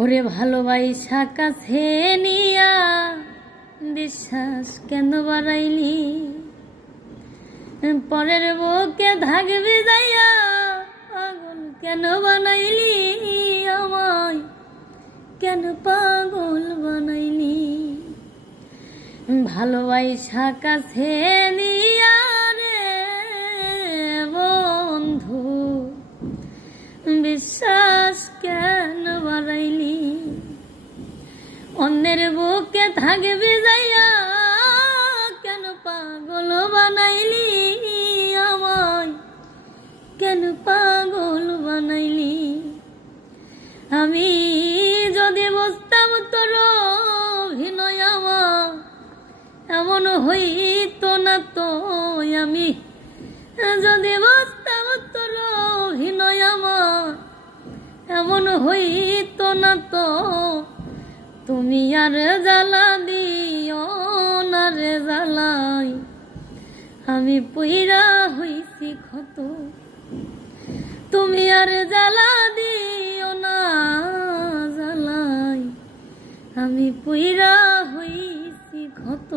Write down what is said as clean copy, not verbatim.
ওরে ভালোবাসা কাছে নিয়া বিশ্বাস কেন বাড়াইলি? পরের বুকে থাকবি যাইয়া পাগল কেন বানাইলি? আমায় কেন পাগল বানাইলি? ভালোবাসা কাছে নিয়া রে বন্ধু বিশ্বাস কেন বাড়াইলি? অন্যের বুকে থাকবি যাইয়া কেন পাগল বানাইলি? আমায় কেন পাগল বানাইলি? আমি যদি বুঝতাম তোর অভিনয় আমার এমন হইতো না তো। আমি যদি বুঝতাম তোর অভিনয় আমার এমন হইতো না তো। তুমি আর জ্বালা দিও না রে জ্বালাই আমি পুইরা হইছি ক্ষত। তুমি আর জ্বালা দিও না জ্বালাই আমি পুইরা হইছি ক্ষত।